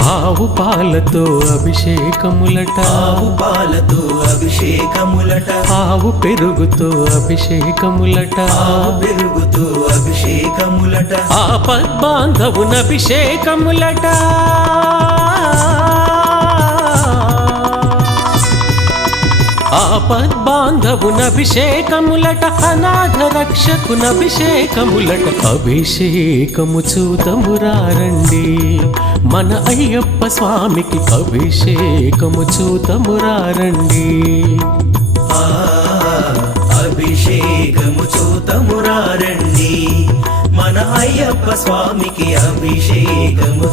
ఆవు పాలతో అభిషేకములట, ఆవు పాలతో అభిషేకములట, ఆవు పెరుగుతో అభిషేకములట, ఆవు పెరుగుతో అభిషేకములట, ఆపద్బాంధవున అభిషేకములట, ఆపద్బాంధవున అభిషేకములట, అనాథ రక్షకున అభిషేకములట. అభిషేకము చూతమురారండి మన అయ్యప్ప స్వామికి, అభిషేకము చూతమురారండి. అభిషేకము చూతమురారండి మన అయ్యప్ప స్వామికి, అభిషేకము